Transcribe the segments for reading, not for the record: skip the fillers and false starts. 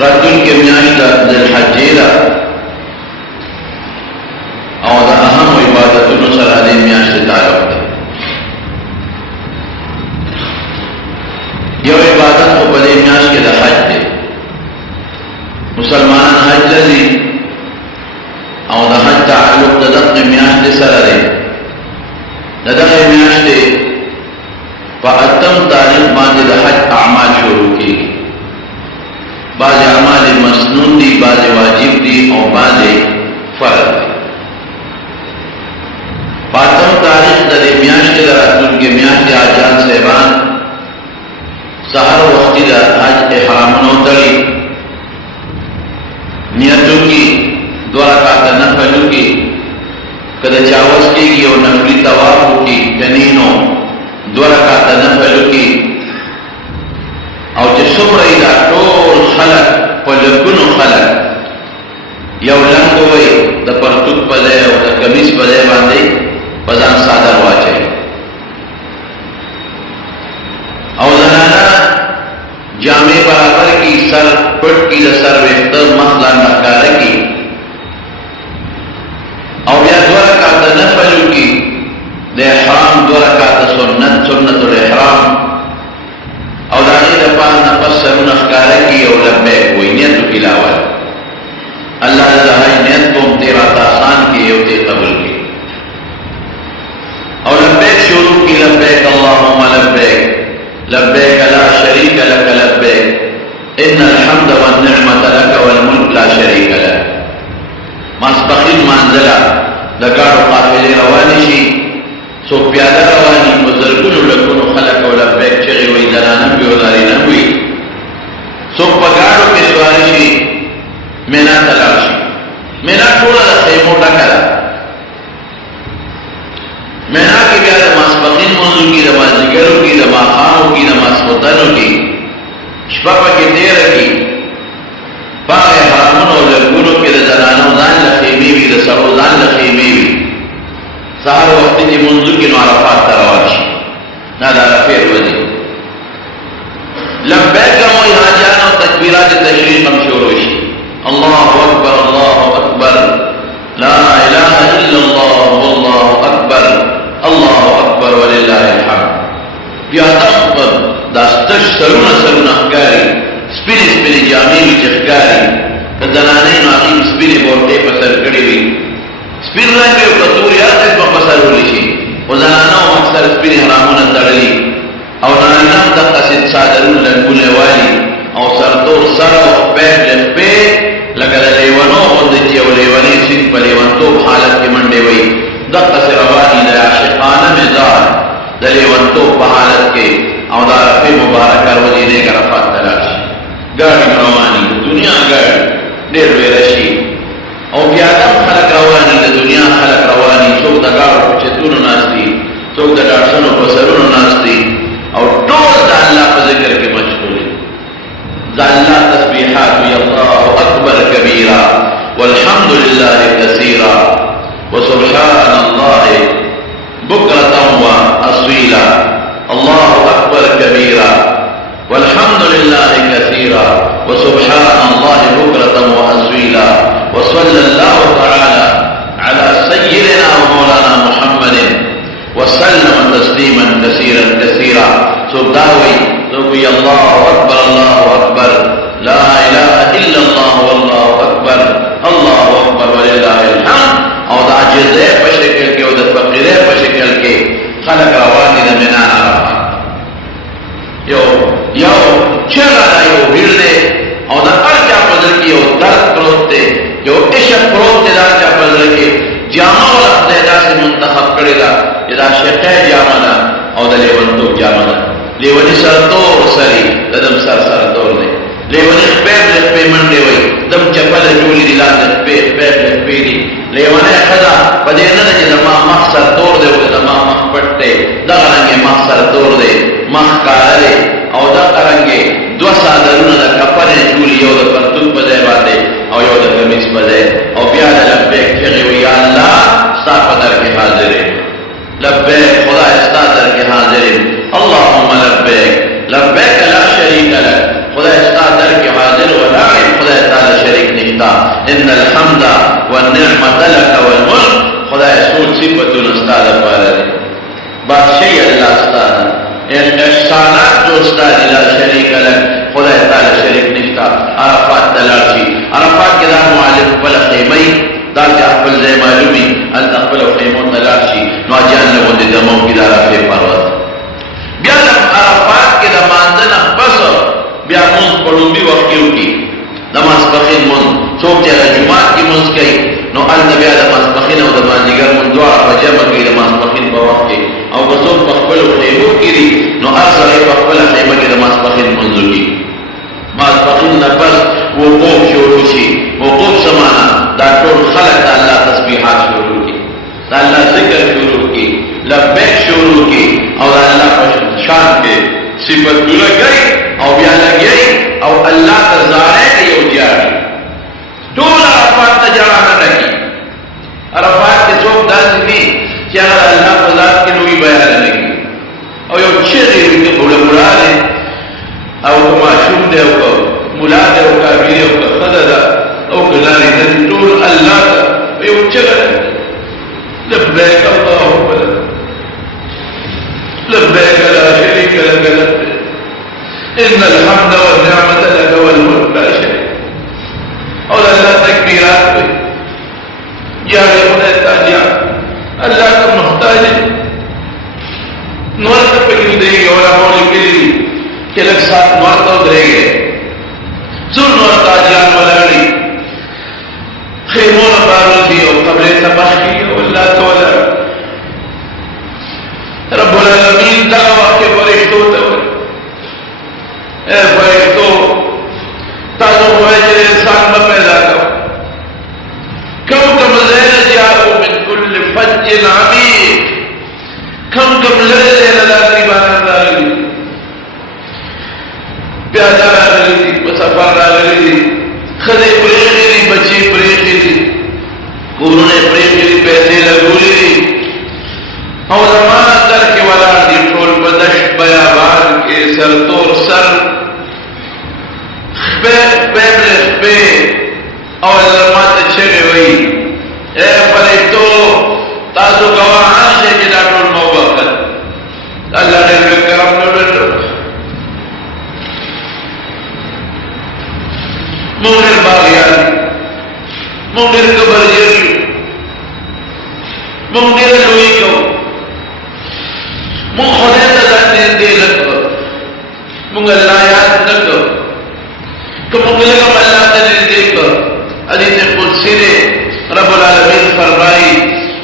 راتون کې میاشت د الحجې ده او د اهم عبادتونو سره د میاشتې تعلق دی. یو عبادت خو په دې میاشت کې د حج دی. مسلمانان حج لري او د حج تعلق د دغه میاشتې سره دی. د دغه میاشتې په اتم تاریخ باندې د حج اعمال شروع کیږي. بعض اعمال مسنون دي، بعض واجب دي او بعض فرض دي. په اتم تاریخ د دې میاشتې د راتلونکې میاشتې حاجیان صاحبان سحر وختي د حج احرامونه تړي، نیتو کی دو رکعت نفلو کی کده چاوس کیږي او نفلی طواف کی کنینو دو رکعت نفلو کی او چې څومره دا ټول خلق په لګونو خلق یو لنګ وي د پرتوک په ځای او د کمیس په ځای باندې پزان صادر واچي او زنانا جامع برابر کی سر پٹ کی د سر وختر مخلا نکار کی او بیا دو رکعت نفل کی د احرام دو رکعت سنت الاحرام او داغی دفعہ نفس سرون اخکار کی او لبیک وی نیتو کلاول اللہ دہائی نیت کو تیرا تاثان کی او تی قبل کی او لبیک شروع کی لبیک اللہم لبیک لبیک لا شریک لک لبیک ان الحمد والنعمت لک والملک لا شریک لک. ماسپخین منزلہ لگاڑو قافلی روانی شی سو پیاده روانی بزرگونو لکونو خلق و لبیک چغی وی زنانم بی و دارینم وی سو پگاڑو کی سواری شی مینا تلار شی مینا ٹولا دا خیمو ڈکا دا مینا کی بیا دا ماسپخین منزو کی دا مازگرو کی دا ماخانو کی دا ماسپتنو کی شپاپا کی تیر کی باغ حرامونو لکونو کی دا زنانو زان لخیمی وی دا سرو زان لخیمی وی سہر وقتی جی منظور کی معرفات تروانش نادا رفیر وزی لبیک موی حاجانا و تکبیرات تشریف مشوروش اللہ اکبر لا الہ الا اللہ واللہ اکبر وللہ الحمد. پیادم پر داستش سرون اخکاری سپینی جامعی چخکاری کدنانے ناقیم سپینی بورتے پسر کڑی ہوئی سپین رنگی و کتوریات اسم پسر ہولی شی و زنانو اکثر سپین حرامون تڑلی او نانام دقا ست صادرون لنکونے والی او سرطور سر و پیر لفپے لگل لیونو خودتی او لیونی سن پر لیونتوب حالت کی منڈے وئی دقا سی روانی دا عاشقانہ مزار دا لیونتوب حالت کے او دا رفی مبارک روزینے کا رفات تلاشی گاڑی روانی دنیا گاڑی دیر ویرشی او بیادم خلق روانی دا دنیا خلق روانی سوک دا گاڑ پچتونو ناستی سوک دا گاڑسنو پسرونو ناستی او دول دا اللہ پا ذکر کے مشغولی دا اللہ تسبیحات وی اللہ اکبر کبیرا والحمدللہ کثیرا وسبحان اللہ بکرتا و اصویلا اللہ اکبر کبیرا والحمدللہ کثیرا وسبحان اللہ بکرتا و اصویلا وصلی اللہ تعالی علی سیدنا و مولانا محمد وسلم تسلیما کثیرا کثیرا. سب داوی سوکوی اللہ اکبر لا الہ الا اللہ واللہ اکبر وللہ الحمد. او دا عجزے پشکل کے او دا فقیرے پشکل کے خلق روانی دا منانا رفا یو چرا دا یو بھیڑے او دا ارچا پدر کی او درد پروت دے جو عشق پروت دے دا ارچا پدر کی جامع و لفظ دا سے منتخب کرے دا دا شقہ جامع دا او دا لیونتو جامع دا لیونی سرطور سری دم سرطور دے لیونی خپیر لخپی منڈے وی دم چپل جولی دلان لخپیر لخپی دی لیونی خدا بدینا دا جدا ماں مخ سرطور دے وی دا ماں مخ پٹتے دا رنگے مخ سرطور دے مخ کارا دے او دا رنگے دو سادرون دا کپنے جولی یو دا پرتون پدے باندے او یو دا کمیس پدے او بیاد لبیک چگی وی یا اللہ ستا پدر کے حاضرین لبیک خدا استا در کے حاضرین اللہم لبیک لا شریک لک خدا استا در کے حاضر ولا ان الحمد والنعمت لك والملک. خدای سوچ صفتون استاد پارے بادشاہی اللہ استاد احسانات جو استاد لا شریک لك خدای تعالی شریک نشتا. عرفات تلاشی عرفات کے دار معلم بل خیمئی دار جاپل زي معلومي التقبل خیمون تلاشی نو جان لو دے دمو کی دار په پرواز بیا عرفات کے دماندن بس بیا مون پڑوبی وقت کی نماز پخین من چوک چلا جمعات کی منز کئی نو النبی نماز پخین او دمان دیگر من دعا پجمع کی نماز پخین با وقت کی او بسوک پخبل خیمو کی دی نو ارسل پخبل خیمو کی نماز پخین منزو کی نماز پخین نفس وقوف شروع شی. وقوف سمانا دا طول خلق دا اللہ تسبیحات شروع کی دا اللہ ذکر شروع کی لبیک شروع کی او دا اللہ شان کے صفت دلہ گئی او بیا لگئی او اللہ تزارے کے یو جاری دول عرفات تجرانا لگی. عرفات کے چوک داسی بھی کہ اگر اللہ فضاد کے نوی بیان لگی او یو چیزی ہوئی کہ بولا بڑا لے او معشوم دے او ملا دے او کابیر او خدد او کناری دن دول اللہ تا یو چیزی لبیک اللہم لبیک لا شریک لک لبیک ان الحمد والنعمت لك والملك لا شريك. اور اللہ تکبیرات پہ یا انہیں تاجیا اللہ کا محتاج ہے نوال تک پکیل دے گی اور امولی کے لیے کہ لگ ساتھ نوال تو درے گئے ظلم اور تاجیان والاڑی خیمون بارو تھی اور قبر تباہ کی اور اللہ تولا رب العالمین دعوہ کے فرشتوں تک اے فرشتو تازو خواجر انسان میں پیدا کرو کم کم زین جارو من کل فج عمیق کم کم لڑے لڑا قریبانا داغلی پیادا راغلی دی مسافر راغلی دی خدے پریخی دی بچی پریخی دی کورنے پریخی دی پیسے لگولی دی اور زمانہ در کے والا دی ٹھول بدشت بیابان کے سر تور سر پیبلس پہ اور زمانہ چھگے ہوئی اے فرشتو تاسو گواہان سے جدا ٹھول موبقت اللہ نے کرم نوڑر مونگر باغیان مونگر کبر جری مونگر لوئی کو مون خودے تداننے دے لکو مونگر اللہ یاد نکو کہ مونگر کم اللہ تداننے دے کر حدیث قدسی نے رب العالمین فرمائی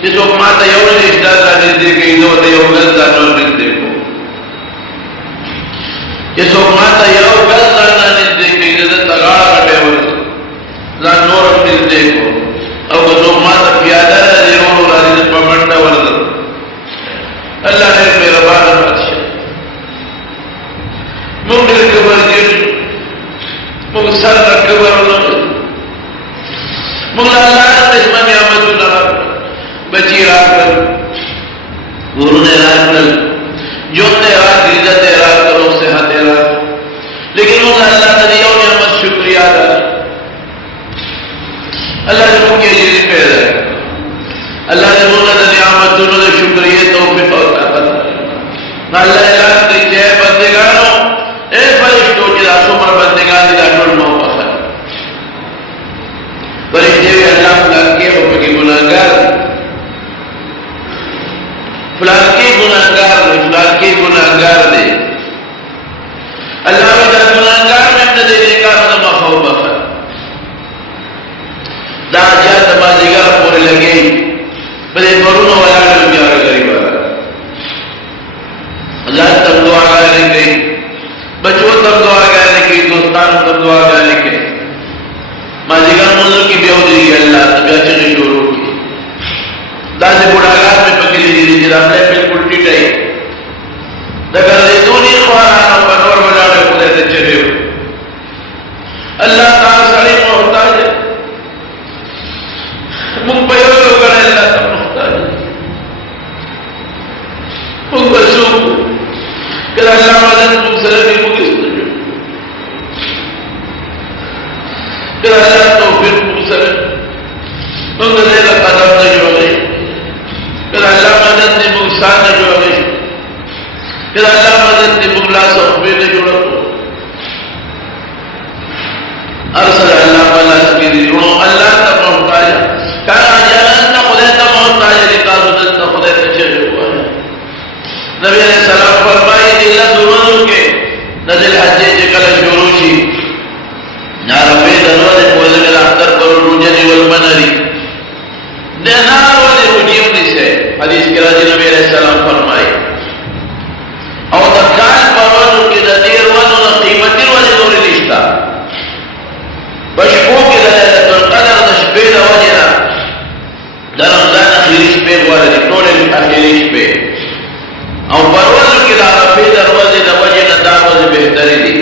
جس وقت ماتا یون اشداد آنے دے کے ایدو دے یو گلد آنور نے دے کو جس وقت ماتا یو گلد آنے دے کے ایدو تغاڑا کٹے ہوئے زان نور اپنے دے کو او جس وقت ماتا پیادہ دے رو راضی پمنڈا ورد اللہ نے میرا بات بادشاہ مونگر کبر جن مونگ سر کبر مونگ اللہ قسم نعمت اللہ بچی راک کر گرو نے راک کر جو نے راک عزت راک کرو صحت راک لیکن مونگ اللہ نے یو نعمت شکریہ ادا اللہ نے مونگ یہ چیز پیدا ہے اللہ نے مونگ نعمت دونوں نے شکریہ توفیق اور طاقت اللہ اعلان دیتے ہیں بندگانوں اے فرشتو جدا سمر بندگان جدا ٹھول نو پخر فرشتے بھی اللہ فلان کے حکم کی گناہگار فلان کی گناہگار دے اللہ بھی در گناہگار میں اپنے دینے کا رضا مخوب بخر دا جات مازیگار پورے لگے بلے مرون والا بیار غریب والا اللہ تم دعا گانے کے بچوں تم دعا گانے کے دوستان تم دعا گانے کے مازیگار منظر کی بیو دی اللہ تبیا چنی شروع کی داسے بڑھاگات میں پکلی دی جرام لے بالکل ٹیٹائی دگر دونی خوارانا پنور بڑھاڑے خودے سے چلے ہوئے اللہ تعالی سڑی محتاج ہے مونگ پیو جو کرے اللہ تم محتاج ہے مونگ بسو کہ اللہ مدد مونگ سرنی مونگ اس نجو کہ اللہ توفیق مونگ سر منگ دے دا قدم نہ جوڑے پھر اللہ مدد نے مغسان نہ جوڑے پھر اللہ مدد نے مغلا صحبے نہ جوڑا ارسل اللہ والا سکی دیرونو اللہ تا محتاج کانا جانن تا خودے تا محتاج لکازو دن تا خودے تا چلے ہوا ہے نبی علیہ السلام فرمائی دیلہ سنونو کے نزل حجی چکل شروشی نارفی دنوہ دے پوزے میں اختر پر رجنی والمنری دینار والے رجیم دیسے حدیث کے راجی نبی علیہ السلام فرمائی اور دکان پروانو کی دیر ونو نا قیمتی والے دوری لشتا بشکو کی دلیلت القدر دشپے دا وجنا در رمضان اخیری شپے گوارا دی طول اخیری شپے اور پروانو کی دارفی دروازی دا وجنا داروازی بہتری دی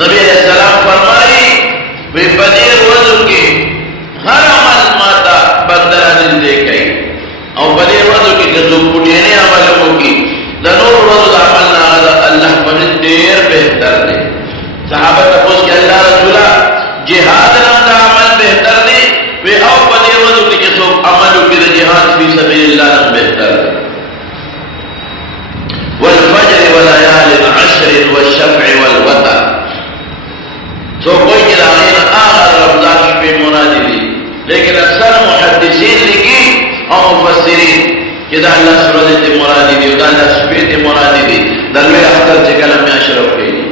نبی علیہ السلام فرمائی بے بدیر وضو کی ہر عمل ماتا بندرہ دل دے گئی اور بدیر وضو کی گزو پٹھینے عملوں کی دنور وضو عمل نہ اللہ پنج دیر بہتر دے صحابہ تپوس کہ اللہ رسولہ جہاد نام دا عمل بہتر دے وے او بدیر وضو کی جسو عملوں کی جہاد فی سبیل اللہ نام بہتر دے والفجر واللیال عشر والشفع والوتر تو کوئی کہ داغین آخر رمضان شپے مرادی دی لیکن اکثر محدثین لکی اور مفسرین کہ دا اللہ سرودی تی مرادی دی دا اللہ شپے تی مرادی دی دلوے اختر چکل میں اشرف کے دی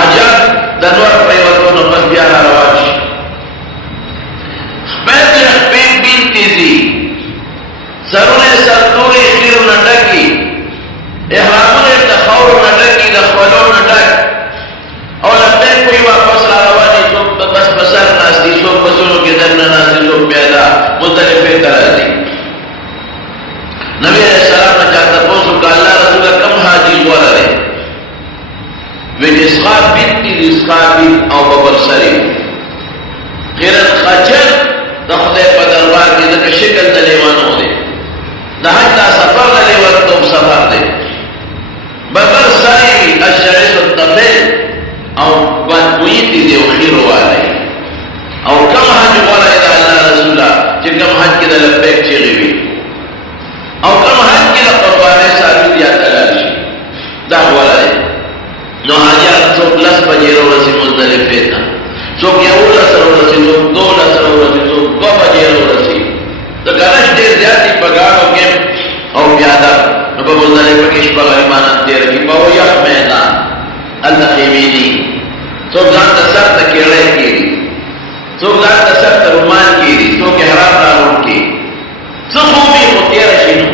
آجان دنور پریوتو نفس بیارا رواج خبیت شپین بین تیزی سرون سرطور اخیر نڈکی احرامون ارتخور نڈکی دخولون نڈک اور لگتے کوئی واپس لاروانی سوک بس بسر ناستی سوک بسنوں کے در ناستی سوک پیدا مختلف طرح دی نبی علیہ السلام نے چاہتا پوسو کہ اللہ رسول کم حاجی گوارا رہے ویج اسخاب بنتی اسخاب بنت او ببر سری خیرت خچر دخدے پدربار کی دکا شکل دلیوان ہو دے دہتا سفر دلیوان تو سفر دے ببر سری الشرس التفیل اور بدبوئی تیزی اخیر ہوا رہی اور کم حج والا ہے اللہ رسولہ جن کم حج کی دا لبیک چیغی بھی اور کم حج کی دا قربانے سالی دیا تلاشی دا والا ہے نو حاجات سوک لس بجے رو رسی مزدلف پیتا سوک یہو لس رو رسی سوک دو لس رو رسی سوک دو بجے رو رسی تو گرش دیر زیادی پگاڑو کم اور بیادا نبا مزدلف کش بغریمانت دیر کی باو یک میدان اللہ خیمینی سوک زان تسر تکیڑے کیری سوک زان تسر ترمان کیری سوک احرام دارون کی سوک خوبی خطیر شنو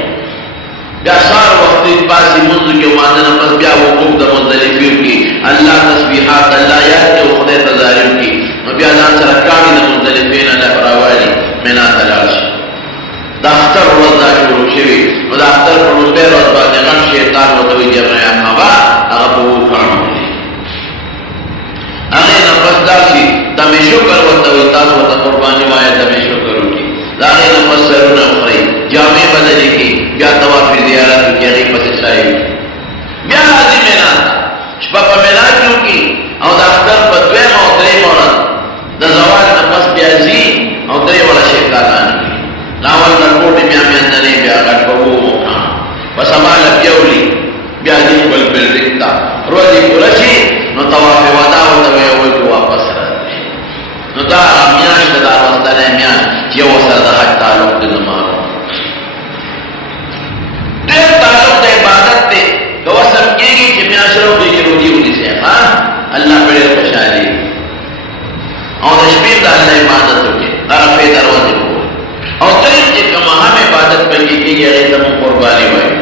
بیا سار وقتی پاسی منزو کے ماندنا پس بیا وقوف دا مندلفیو کی اللہ تسبیحات اللہ یاد کے خدای تظاہریو کی بیا زان سرکانی دا مندلفین اللہ براوالی منا تلاش دا اختر روزا شروع شوی و دا اختر پرنبے روز بعد غم شیطان و دوی جمعی احمابا اغبو فرمو اگر نفس داسی تمی شکر و تویتاس و تقربانی وایا تمی شکر کی اگر نفس سرون اخری جامع بدلی کی بیا توافی زیارت کی اگر پس سائی بیا آزی مینا شپا پا مینا کیوں کی او دا اختر پا دویم او دریم عورت دا زوال نفس بیازی او دریم والا شیطانان کی لاول نرکوٹی بیا میندنی بیا غٹ پا وہ مکان پس امال بیولی بیا دی بل بل رکتا روزی پرشی نو طواف ودا و تویوی کو واپس رہتے نو دا میاش دا وستن میاش یو سر دا حج تعلق دا نمارو دیر تعلق دا عبادت دے تو وہ سمجھے گی کہ میاش رو دی روزی ہوئی سے اللہ بڑے خوشحالی اور اشبیر دا اللہ عبادت ہو کے عرفے دروازے کو اور قریب جن کا مہام عبادت پر کی گئی تم قربانی ہوئی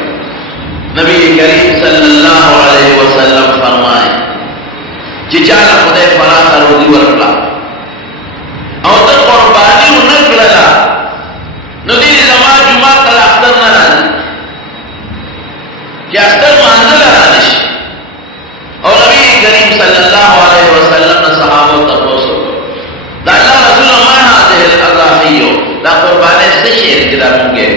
نبی کریم صلی اللہ علیہ وسلم فرمائے چچالا خدای فراخ روزی ورکلا اور تا قربانی نکللا ندی زمان جمعہ تل اختر نرانی کہ اختر مانزل رانش اور نبی کریم صلی اللہ علیہ وسلم نے صحابہ تپوسو دا اللہ رسول ما حاضر الاضاحیو دا قربانی سے شیر کدا مونگے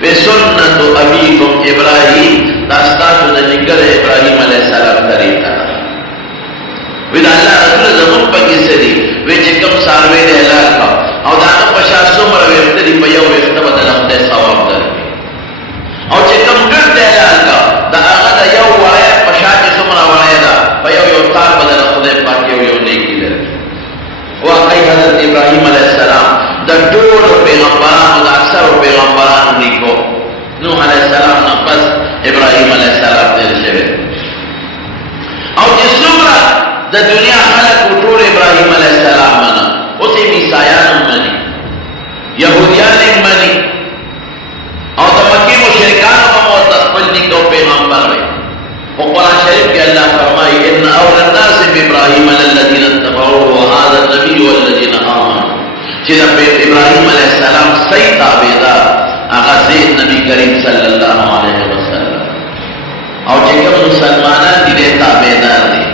بسنت ابیکم ابراہیم داستان دا نگر ابراہیم علیہ السلام طریقہ وید اللہ رسول زمان پاکی سے دی وی چکم ساروے دے حضرت ابراہیم علیہ السلام دا ټول پیغمبرانو دا اکثر پیغمبرانو نیکو نوح علیہ السلام نه پس ابراہیم علیہ السلام تیر شوی او چې څومره د دنیا خلق ټول ابراہیم علیہ السلام منا اوس یې عیسایان مني یهودیان مني او د مکی مشرکان هم خپل نیکو پیغمبر وي او قرآن شریف کې الله فرمایي ان اول الناس بابراهيم الذين اتبعوه وهذا النبي والذين امنوا چې د ابراهيم عليه السلام صحیح تابعدار هغه زید نبی کریم صلی الله علیه وسلم او چې کوم مسلمانان دي تابعدار دي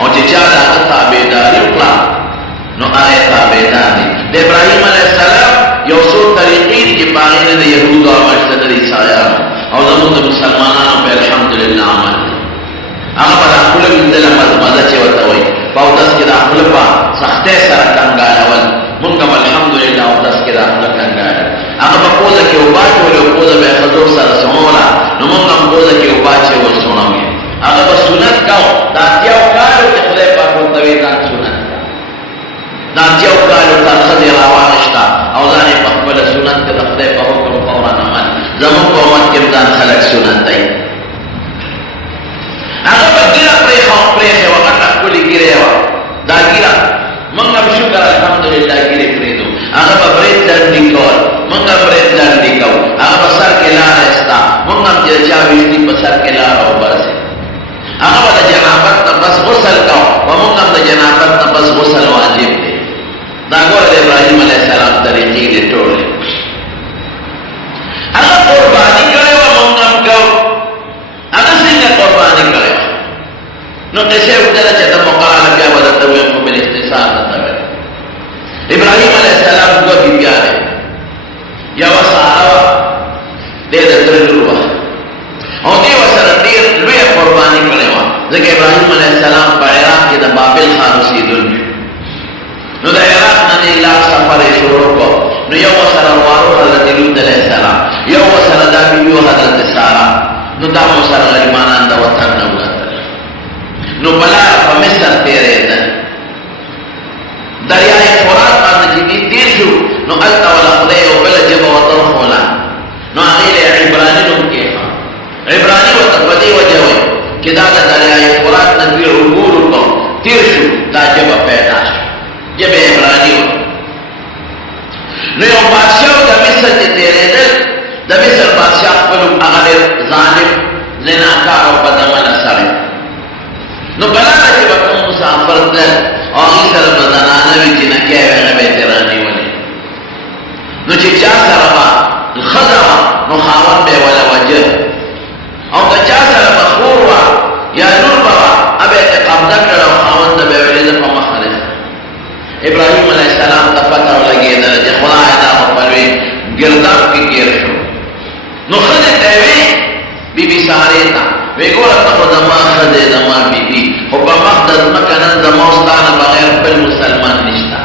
او چې چا د تابعداري وکړه نو هغه تابعدار دي د ابراهيم عليه السلام یو څو طریقې دي چې باندې د يهودو او مشتد عیسایانو او زموږ مسلمانانو په الحمدلله عمل هغه په خپل منځله مزه چې وته وي په تاسو کې د خپل په سختۍ سره څنګهول مونږ الحمدلله او تاسو کې د خپل څنګهول هغه په پوزه کې وباچو له پوزه به حضور سره سمولا نو مونږ په پوزه کې وباچو ورسونو هغه په سنت کاو دا یو کارو چې خدای پاک ورته وی دا سنت دا یو کارو ته خدای راوښتا او ځانې په خپل سنت کې د خدای په حکم فورا عمل زموږ په وخت کې ځان خلک سنت دی هغه په ګیره پرېښې وه غټه ښکلې ګیرې وه دا ګیره موږ هم شکر الحمدلله ګیرې پرېږدو هغه به برید لنډي کول موږ هم برید لنډي کوو هغه په سر کې لاره ایسته موږ هم چې چا ویښتي په سر کې لاره وباسې هغه به د جنابت نه بس غسل کوو و موږ هم د جنابت نه بس غسل واجب دی دا ګوره د ابراهیم علیه السلام طریقې دي ټولې هغه قرباني کړې وه موږ هم کوو هغه څنګه قرباني کړې وه نو قصې وکړه چې د مقاله بیا به درته ویم خو بالاختصار درته ویم ابراهیم علیه السلام دوه بیبیانې یوه ساره وه ډېر د تره لور وه او دې ورسره ډېر لویه قرباني کړې وه ځکه ابراهیم علیه السلام په عراق کې د بابل ښار اوسېدونکی نو د عراق نه د لار سفر یې شروع کړو نو یو ورسره وارو حضرت لوط علیه السلام یو ورسره دا بیبي وه حضرت ساره نو دا مو سره غریبانان د وطن نه ووتل نو بلار په مصر تېرېدل دریای فرات باندې چې دوی تېر شو نو هلته وله خدای یو بله ژبه ورته وښوله نو هغې له یې عبراني نوم کېښه عبراني ورته په دې وجه وایي چې دا د دریای فرات نه دوی عبور وکړو تېر شو دا ژبه پیدا شو ژبه عبراني وه نو یو بادشاه د مصر چې تېرېدل د مصر بادشاه خپل هغه ډېر ظالم زناکار او بدعمله سړی نو بلاره چې به کوم مسافر تلل او هغې سره به زنانه وي جنکۍ وي هغه به یې ترې رانیولې نو چې چا سره به ښځه وه نو خاوند به یې وله وجه او که چا سره به خور وه یا لور به وه هغه به یې قبضه کړه او خاوند ته به یې ویلې زه په مخه دی ابراهیم علیه السلام ته پته ولګېدله چې خدایه دا به په لوی ګرداب کې ګیر شو نو ښځې ته یې وی بیبي سارې ته وی ګوره ته خو زما ښځې زما بیبي خو په مخ د ځمکه نن زما او ستا نه بغیر بل مسلمان نشته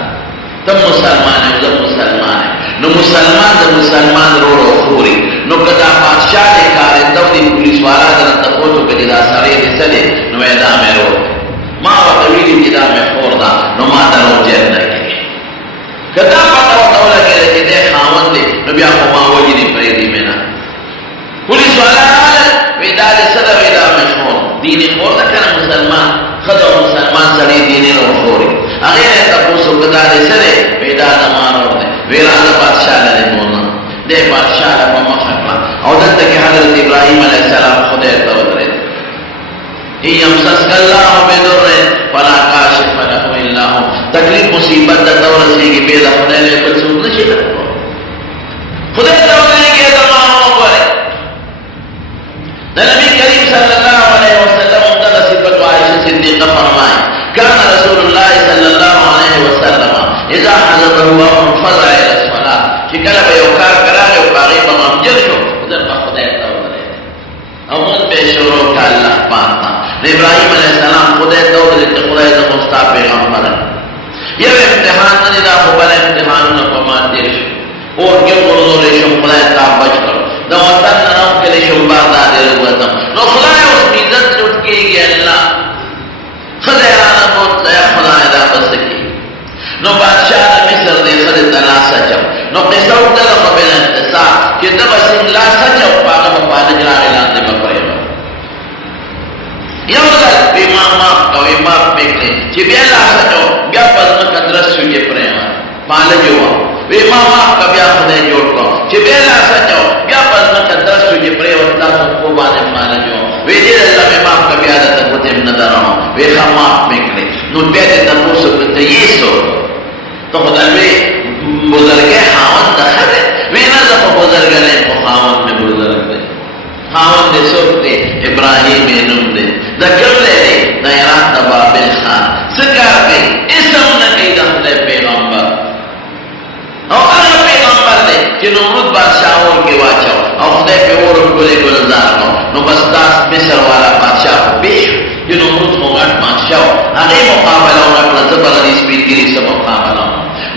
ته مسلمان یې زه مسلمان یم نو مسلمان د مسلمان رور او خوري نو که دا بادشاه دی کارنده و دی پولیس والا درنه تپوس وکړي چې دا سړی دی څه دی نو وایي دا مې رور دی ما ورته ویلي چې دا مې خور ده نو ما دروغجن نه کوي که دا پته ورته ولګېده چې دی خاوند دی نو بیا خو ما وجنې پرېږدي مې نه پولیس والا راغلل وی دا دې څه ده وی دا مې خور دیني خور ده که نه مسلمان ښځه او مسلمان سړی دیني رور خوري هغې نه یې تپوس وکړه دا دې څه دی وی دا زما رور دی وی راځه بادشاه له دې بولنه دې بادشاه له په مخه کړه او دلته کې حضرت ابراهیم علیه السلام خدای ته ودرېد ان یمسسک الله بضر فلا کاشف له الا هو تکلیف مصیبت درته ورسېږي بې د خدای نه بل څوک نشي درکولی خدای ته ودرېږي زما وګورئ د نبی کریم صلی الله علیه وسلم دغه صفت عائشہ صدیقه فرمایي كان رسول الله صلی الله علیه وسلم اذا حضره امر فزع الى الصلاه چې کله به یو کار کراغی او هغې به غمجن شو در به خدای ته ودرېد او مونځ به یې شروع کړه الله پاک ته د ابراهیم علیه السلام خدای ته ودرېد چې خدای زه خو ستا پیغمبر یم یو امتحان نه دی دا خو بل امتحانونه په ما تېر شو اور کې وغورځولی شم خدای تا بچ کړو د وطن نه راوښکلی شم بغداد یې ووتم نو خدای اوس مې عزت لوټ کېږي الله ښځی رانه بوتله یا خدای دا به څه کېږي نو بادشاه د قصه وکړه قبل انتصار چې دا بس لا سچ او پاګه په پاله جلاله لاندې بپرې یو ځل امام او امام پکې چې بیا لا سچ بیا په ځمکه درسو کې پرې پاله جو امام بیا خدای جوړ کړ چې بیا لا سچ بیا په ځمکه درسو کې پرې وتا په باندې پاله جو وی دې الله امام بیا د تقوت نه درو وی خما پکې نو بیا د تاسو په یېسو تو خدای بزرگے خاون دخلے وینا زفا بزرگے کو خاون میں بزرگ دے خاون دے سوک دے ابراہیم نم دے دکر لے دے نیران دا بابل خان سکار دے اسم نکی دخلے پیغمبر او اگر پیغمبر دے کہ نمرود بادشاہ اور کے واچاو او خدای پہ اور گلے گلزار نو نو بس داس مصر والا بادشاہ کو پیش کہ نمرود مغٹ بادشاہ اگے مقابلہ اور زبر حدیث بیت گری سب مقابلہ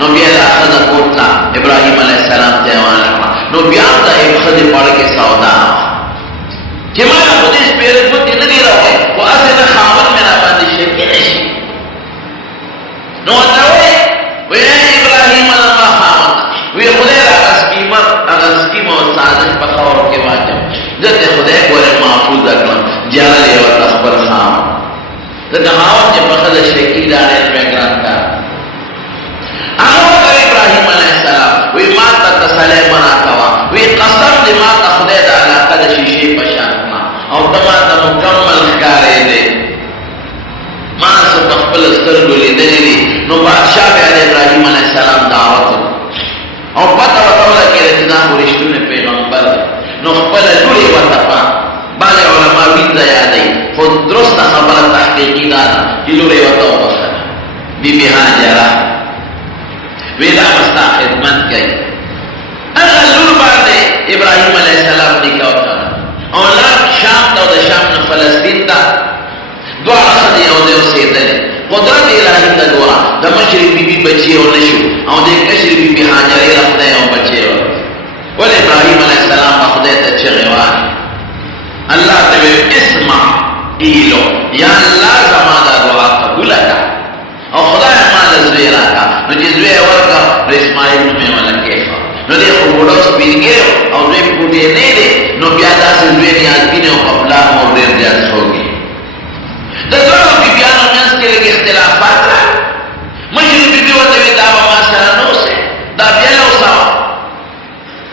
نو بیا دا خدا کوتلا ابراہیم علیہ السلام تیوان رکھا نو بیا دا ایک خدی پڑھ کے سودا کہ میں خود اس پیرت کو تین نہیں رہے وہ اسے نا خامن میں نا باندی شرکی نشی نو اتاوے وی ابراہیم علیہ خامن وی خدای را اسکیمر و سازش پخور کے واجب جتے خدای کوئے محفوظ اکلم جلال و تخبر خامن جتے خامن جب بخد شرکی دارے پیگران کا ابراہیم علیہ السلام وی ماتا تسلیم بنا کوا وی قسم دی ماتا خدای دا علاقہ دا شیشی پشانکنا او دماتا مکمل کارے دے مان سو تخبل استرگو لی دنی دی نو بادشاہ بیاد ابراہیم علیہ السلام دعوت او پتا وطولا کی رتنا خورشتون پیغمبر نو خبل لولی وطفا بعض علماء وینزا یادی خود درست خبر تحقیقی دانا کی لولی وطو بخنا بی بی حاجرہ ویدہ مستا خدمت گئی اگر لور باندے ابراہیم علیہ السلام نکاو کرا اولاد شام تا دا شام نا فلسطین تا دوارا خدی او دے اسے دلے قدرت الہی دا دورا دا مشری بی بی بچے او نشو او دے کشری بی بی حاجری رفتے او بچے او ولی ابراہیم علیہ السلام خدای تا چغیوانی اللہ تبیر اسمع ایلو یا اللہ زمانہ دعا قبول کا او خدای مال زویرا کا نو جی زوی ورکا نو اسماعیل نمی والا کیفا نو دے خوبوڑا سپیر گئے او زوی پوٹے نہیں دے نو بیادا سے زوی نیاز بینے او قبلہ مور دیر دیاز ہوگی دا دونوں بی بیانو منس کے لئے اختلافات رہا مجھر بی بی وطوی دعوی ما سرانو سے دا بیانو ساو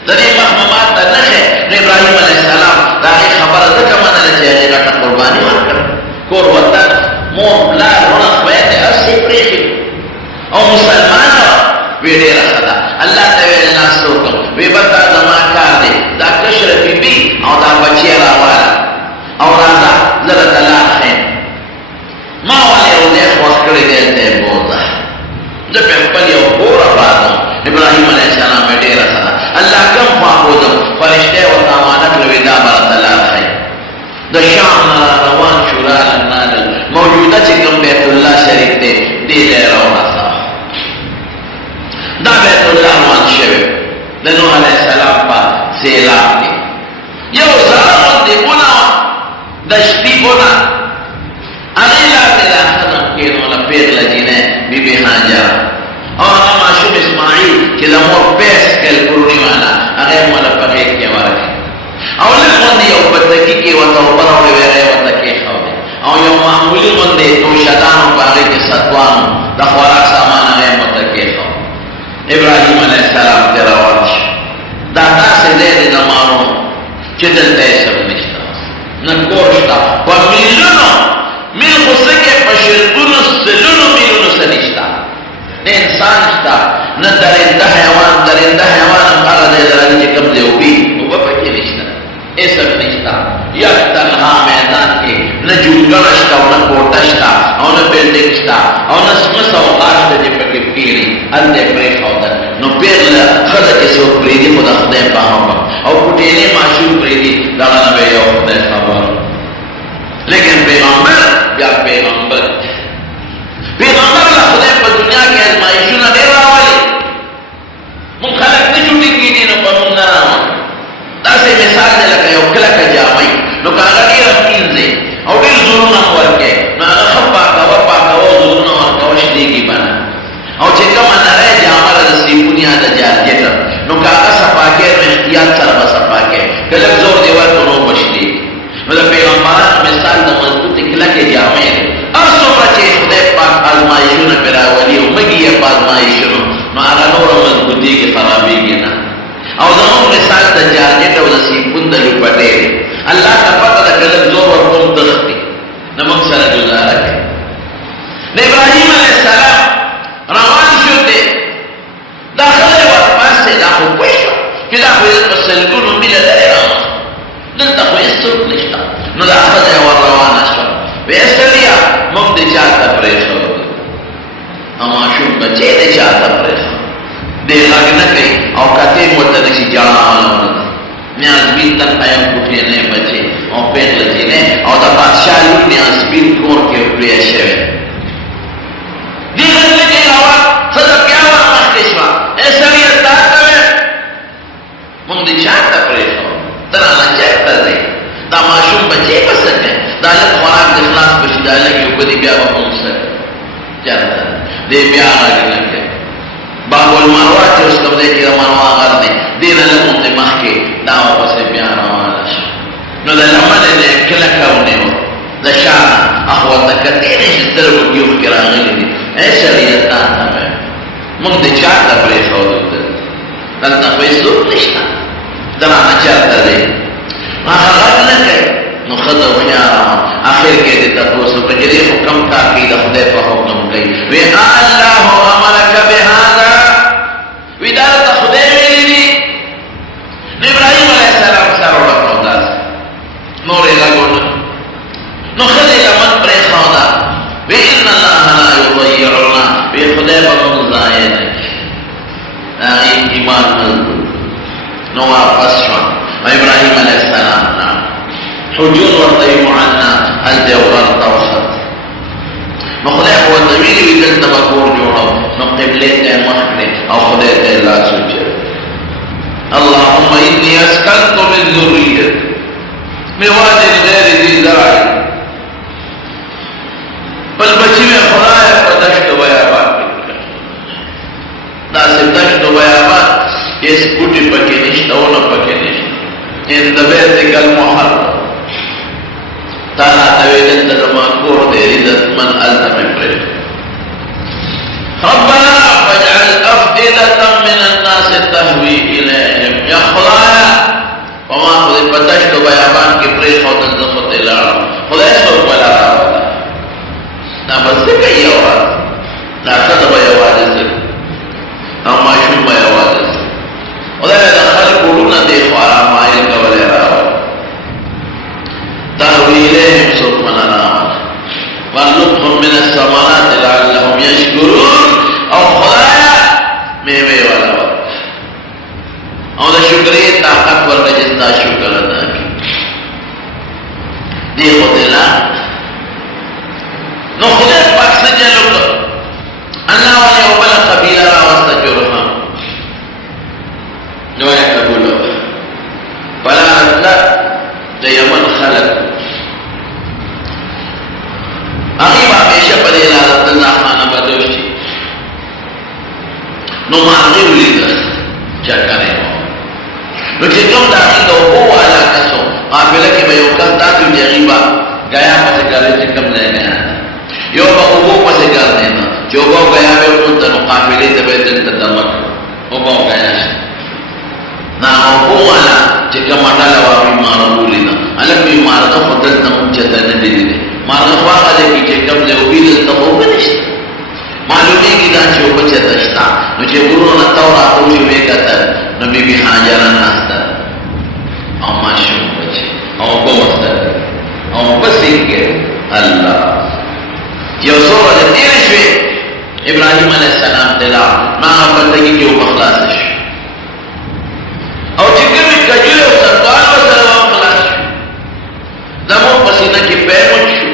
دا دی محممات دا نخے نو ابراہیم علیہ السلام دا غی خبر دکا منا لچے غیر اٹھا قربانی ورکر کور وطن مور بلا رونا خویت ارسی پریخی او مسلمان ویڈے رکھا دا اللہ تاویل ناسو کم وی بتا زمان کار دے دا کشر بی بی او دا بچی راوالا او رازا لرد اللہ خیم ما والے او دیکھ وقت کردے دیلتے بوزا جب پلی او پورا بادم ابراہیم علیہ السلام ویڈے رکھا دا اللہ کم فاقودم فرشتے و تاوانک لویدہ برد اللہ خیم دا شام نرا روان شورال نادل موجودہ چکم بیت اللہ شریف دے دی لے رونا سا دا بیت اللہ روان شوی دنو علیہ السلام پا سیلاب دی یو زرمون دی بنا دشتی بنا اغیلا تیلا خدم کینو لپیغ لجینے بی بی حاجرہ اور اما شم اسماعیل کہ دا مور پیس کل کرنی وانا اغیر مولا پغیق کے ورکی اولی خوندی یو بتکی کی وطوبر اولی ویغی وطکی خوندی او یو معمولی خوندی تو شدانو پاگی کی ستوانو دا خوراک سامان اغیر وطکی خوند ابراہیم علیہ السلام تیرا ورش دادا سے زید نمانو چدل تیسر نشتا نکورشتا و میلونو میل خسکے پشرگونو سلونو میلونو سنشتا انسان شتا نہ درندہ حیوان امارا دے درانی چکم دے ہوئی وہ بپکی نشتا ایسا نشتا یک تنہا میدان کے نہ جنگلشتا و نہ کوٹشتا او نہ بلڈنگشتا او نہ سمس اوقاشتا جی پکی پیری اندے پری خودا نو پیر خدا کسی وقت پریدی خدا خدای پاہم او کٹینے معشوق پریدی دانا بے یو خدای خبر لیکن پیغمبر یا پیغمبر اللہ خدای پر دنیا کے ازمائشوں نہ دے رہا والی من خلق نے چھوٹی کی دی نو پر من نہ رہا تاسے مثال دے لکا یو کلک جامعی نو کاغا دی رفتین زے او دل ضرورنا ورکے نو اگر خب پاکا و ضرورنا ورکا وشدی کی بنا او چکا من رہے جامعہ دا سیپونیا دا جال جیتا نو محدودیات سره بسپا کې کله زور دیوال کو نو مشلی مطلب پیغمبران مثال د مضبوط کلکه جامع هر څومره چې خدای پاک آزمایشونه پر راولي او مګي یې آزمایشونه نو هغه نور مضبوطي کې خرابېږي نه او زموږ مثال د جارجټ او د سیپون د لوپټې الله تعالی د کله زور ورکوم تختی نو موږ سره گزاره کوي د ابراهیم علیه السلام روان شو ته داخله ورپاسه دا خو پوښتنه چې دا خو په سلګونو میله لري راځي دلته خو هیڅوک نشته نو دا خدای ور روانه شو وېستلیا موږ د چاته پرېښو اما شو بچې د چاته پرېښو دې هغه نه کوي او کته موته نشي جاړه نیاز بین تک آیا کوټې نه بچي او پیټ لچې نه او دا بادشاہ لور نیاز بین کور کې پرې شوی دې غلطه کې راو صدا پیاوه مخکې شو ایسړیا تاسو موږ د چاته پرېښو ترا نه چاته دی دا ماشوم بچي پسنه دا له خوراک د خلاص بشي دا لګي په دې بیا به موږ سره چاته دې بیا راغلی باب المروه چې اوس کوم ځای کې د مروه غر دی دې نه لمونځ مخکې دا واپس بیا روانه شو نو د لمنې نه کلکه ونیو د شانه اخو ورته کتې نه چې سترګو کې اوښکې راغلي دي ای شریعت تا ته موږ د چاته پرېښودو دلته خو هېڅوک نشته درانه چاته دی هغه غږ نه کوي نو ښځه هوښیاره وه اخر کې دې تپوس وکړه چې دې خو کوم کار کوي د خدای په حکم کوي وی الله امرک بهذا وی دا ته خدای ویلي دي نو ابراهیم علیه السلام سر وړکړو داسې نور یې لګونه نو ښځې لمن پرېښوده وی ان الله لا یضیعنا وی خدای به موږ ضایع نه کړي هغې ایمان مضبوط نو واپس شوه ابراهیم علیه السلام نه حجون ورته معنا هلته یو غر ته وخت نو خدای خو ورته ویلي وي دلته به کور جوړو نو قبلې ته یې مخ کړې او خدای ته یې لاس وچوي اللهم اني اسكنت من ذريتي بواد غیر ذي زرع بل بچی میں خدای په دشت و بیابان داسې دشت و بیابان هېڅ بوټي پکې نشته ونه پکې نشته عند بیتک المحرم تا راته وې دلته زما کور دی عزتمن هلته مې پرېږده ربنا فاجعل أفئدة من الناس تهوي إليهم یا خدایا وما خدای په دشت و بیابان کې پرېښودل زه خو ته لاړم خدای څوک بلا راوله دا به څه کوي یوازې دا ښځه به یوازې څه او ماشوم به یوازې څه خدای د خلکو وروڼه دې خورا مایل کولی راوله تهوي إليهم څوک منه راوله وارزقهم من الثمرات لعلهم يشكرون او خدایا میوه والا ورکړه او د شکرې طاقت ورکړه چې ستا شکر ادا کړي دې خو دې لا نو خدای پاک څه چل وکړ الله ولې یو بله قبیله راوسته جرهم نو یې قبول وکړه بله راتله د یمن خلک هغې به همیشه په دې لاره الله خانه بدوش شي نو مارغې ولیده چکرې نو چې کوم د هغې د اوبو والا کس و قافله کې به یو کس داسې و چې هغې به ګیا پسې ګرځي چې کوم ځای نه یو به اوبو پسې ګرځېده چې اوبه او ګیا به ورته نو قافلې ته به یې دلته دمه کړه اوبه او ګیا شي نه اوبو والا چې کومه ډله وه هغوی مارغه ولیده هلک وایي مارغه خو دلته موږ چېرته نه دي لیدې مارغه خو هغه ځای کې چې کوم ځای اوبې دلته خو اوبه نشته معلومیږي دا چې اوبه چېرته شته نو چې غرونو نه تو راته وشي ویې کتل نو بیبي هاجره ناسته او ماشوم بچي او اوبه ورته او پسې کې الله یو څو ورځې تېرې شوې ابراهیم علیه السلام ته لاړ ما هغه بندګي کې اوبه خلاصه شوې او چې کومې کجورې او سرپال ورسره به هم خلاص شو زموږ په سینه کې پیمون شو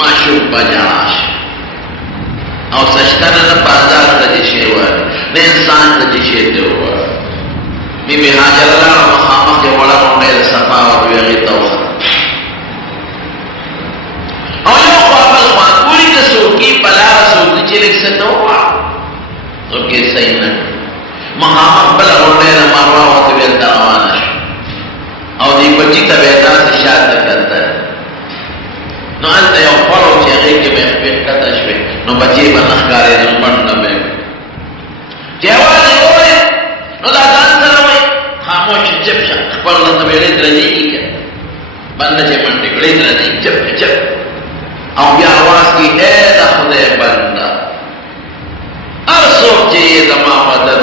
ماشوم به جړا شو او سشتنه نه بازار ته چې شی وایي نه انسان ته چې شی دی وایي بیبي هاجره لاړه مخامخ یې وړه غونډۍ د صفا ورته هغې ته وخته او یو خوا بل خوا ګوري که څوکۍ په لاره څوک دی چې لږ څه ته وغواړه څوک یې صحیح نه مخامخ بلا غرنے نا مروا وقت بیلتا روانش او دی بچی تبیتا سے شاد کرتا ہے نو انتا یو پڑو چیغی کے میں خبیق کتا شوی نو بچی بنخکاری نو مرنا بے جیوانی ہوئے نو دا دان سروئی خاموش چپ شک خبر لطا بیلی درجی کی کیا بندہ چے منڈی بلی درجی چپ چپ او بیا آواز کی اے دا خدے بندہ ارسوک چیئے دا ما مدد